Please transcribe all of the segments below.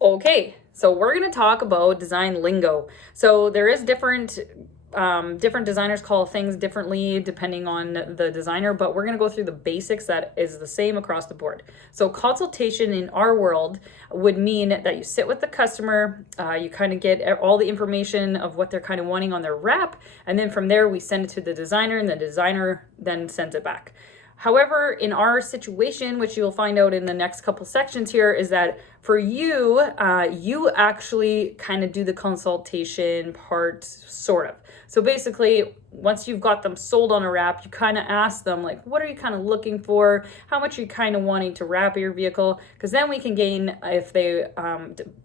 Okay, so we're going to talk about design lingo. So there is different designers call things differently depending on the designer, but we're going to go through the basics that is the same across the board. So consultation in our world would mean that you sit with the customer, you kind of get all the information of what they're kind of wanting on their wrap, and then from there we send it to the designer, and the designer then sends it back. However, in our situation, which you'll find out in the next couple sections here, is that for you, you actually kind of do the consultation part, sort of. So basically, once you've got them sold on a wrap, you kind of ask them, like, what are you kind of looking for? How much are you kind of wanting to wrap your vehicle? Because then we can gain, if they,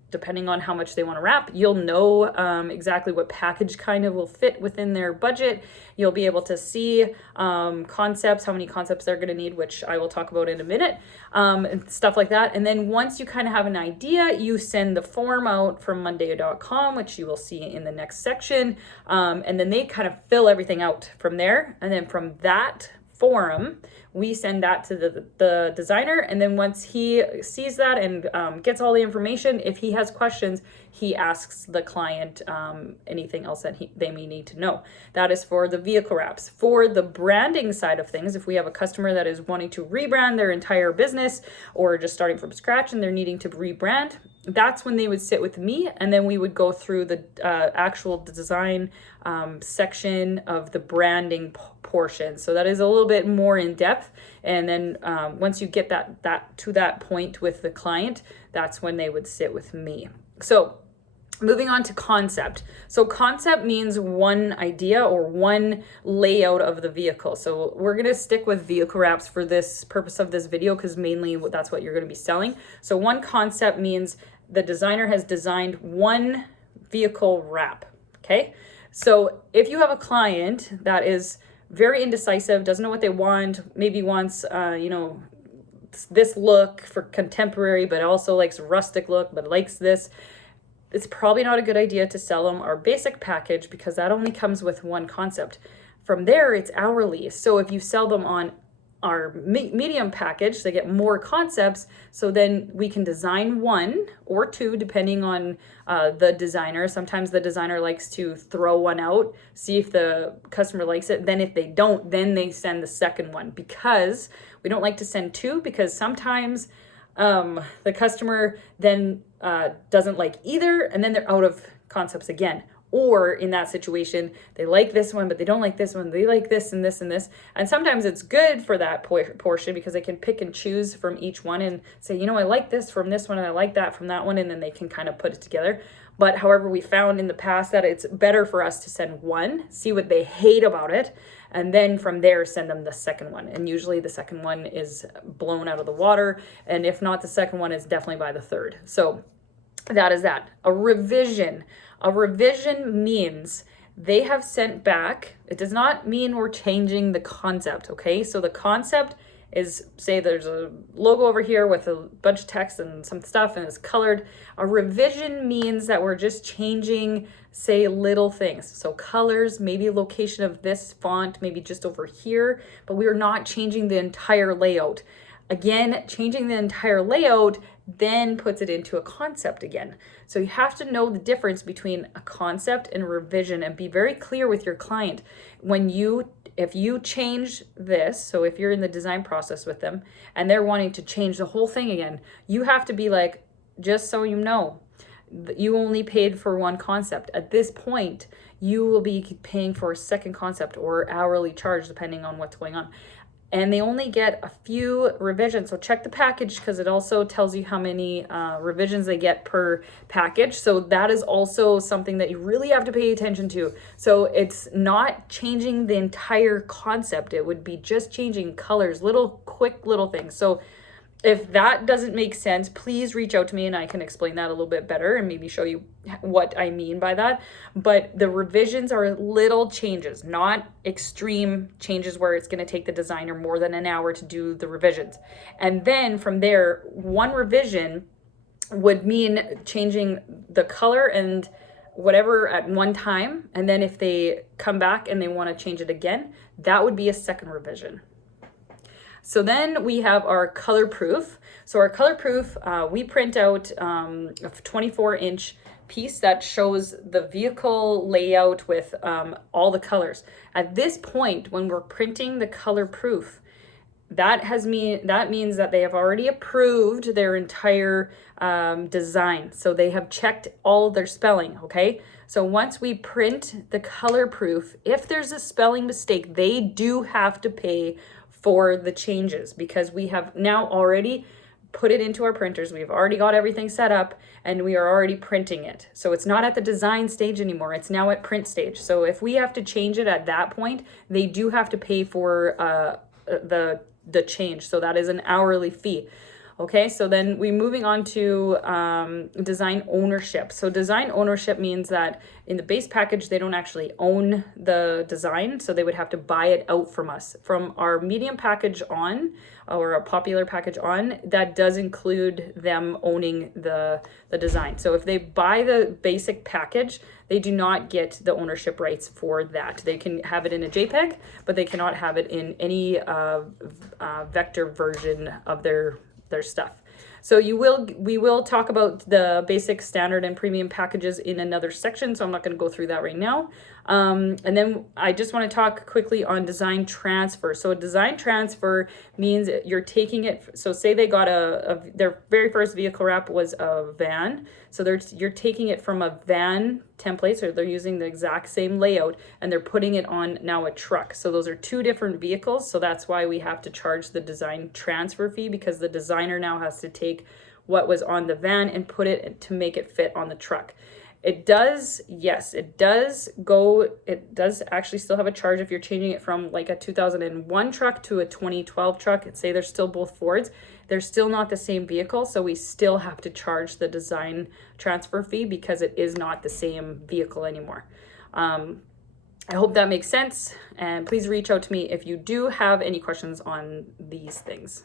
depending on how much they want to wrap, you'll know exactly what package kind of will fit within their budget. You'll be able to see concepts, how many concepts they're going to need, which I will talk about in a minute, and stuff like that. And then once you kind of have an idea, you send the form out from monday.com, which you will see in the next section. And then they kind of fill everything out from there. And then from that form, we send that to the designer, and then once he sees that and gets all the information, if he has questions, he asks the client anything else that they may need to know. That is for the vehicle wraps. For the branding side of things, if we have a customer that is wanting to rebrand their entire business or just starting from scratch and they're needing to rebrand, that's when they would sit with me, and then we would go through the actual design section of the branding portion. So that is a little bit more in depth. And then once you get that to that point with the client, that's when they would sit with me. So moving on to concept. So concept means one idea or one layout of the vehicle. So we're going to stick with vehicle wraps for this purpose of this video, because mainly that's what you're going to be selling. So one concept means the designer has designed one vehicle wrap. Okay. So if you have a client that is very indecisive, doesn't know what they want, maybe wants, this look for contemporary, but also likes rustic look, but likes this, it's probably not a good idea to sell them our basic package, because that only comes with one concept. From there, it's hourly. So if you sell them on our medium package, they get more concepts. So then we can design one or two, depending on the designer. Sometimes the designer likes to throw one out, see if the customer likes it. Then if they don't, then they send the second one, because we don't like to send two, because sometimes the customer then doesn't like either, and then they're out of concepts again. Or in that situation, they like this one, but they don't like this one. They like this and this and this. And sometimes it's good for that portion, because they can pick and choose from each one and say, I like this from this one and I like that from that one. And then they can kind of put it together. But however, we found in the past that it's better for us to send one, see what they hate about it, and then from there send them the second one. And usually the second one is blown out of the water. And if not the second one, it's definitely by the third. So that is that. A revision. A revision means they have sent back. It does not mean we're changing the concept, okay? So the concept is, say there's a logo over here with a bunch of text and some stuff and it's colored. A revision means that we're just changing, say, little things. So colors, maybe location of this font, maybe just over here, but we are not changing the entire layout. Again, changing the entire layout then puts it into a concept again. So you have to know the difference between a concept and a revision, and be very clear with your client. If you change this, so if you're in the design process with them and they're wanting to change the whole thing again, you have to be like, just so you know, you only paid for one concept. At this point, you will be paying for a second concept or hourly charge, depending on what's going on. And they only get a few revisions. So check the package, because it also tells you how many revisions they get per package. So that is also something that you really have to pay attention to. So it's not changing the entire concept. It would be just changing colors, quick little things. So if that doesn't make sense, please reach out to me and I can explain that a little bit better and maybe show you what I mean by that. But the revisions are little changes, not extreme changes where it's going to take the designer more than an hour to do the revisions. And then from there, one revision would mean changing the color and whatever at one time. And then if they come back and they want to change it again, that would be a second revision. So then we have our color proof. So our color proof, we print out a 24-inch piece that shows the vehicle layout with all the colors. At this point, when we're printing the color proof, that means that they have already approved their entire design. So they have checked all their spelling, okay? So once we print the color proof, if there's a spelling mistake, they do have to pay for the changes, because we have now already put it into our printers. We've already got everything set up and we are already printing it. So it's not at the design stage anymore. It's now at print stage. So if we have to change it at that point, they do have to pay for the change. So that is an hourly fee. Okay, so then we're moving on to design ownership. So design ownership means that in the base package, they don't actually own the design, so they would have to buy it out from us. From our medium package on, or a popular package on, that does include them owning the design. So if they buy the basic package, they do not get the ownership rights for that. They can have it in a JPEG, but they cannot have it in any vector version of their stuff. So we will talk about the basic, standard, and premium packages in another section, so I'm not going to go through that right now. And then I just want to talk quickly on design transfer. So a design transfer means you're taking it, so say they got their very first vehicle wrap was a van. So you're taking it from a van template, so they're using the exact same layout, and they're putting it on now a truck. So those are two different vehicles, so that's why we have to charge the design transfer fee, because the designer now has to take what was on the van and put it to make it fit on the truck. It does, yes, it does actually still have a charge if you're changing it from like a 2001 truck to a 2012 truck. Say they're still both Fords, they're still not the same vehicle, so we still have to charge the design transfer fee because it is not the same vehicle anymore. I hope that makes sense, and please reach out to me if you do have any questions on these things.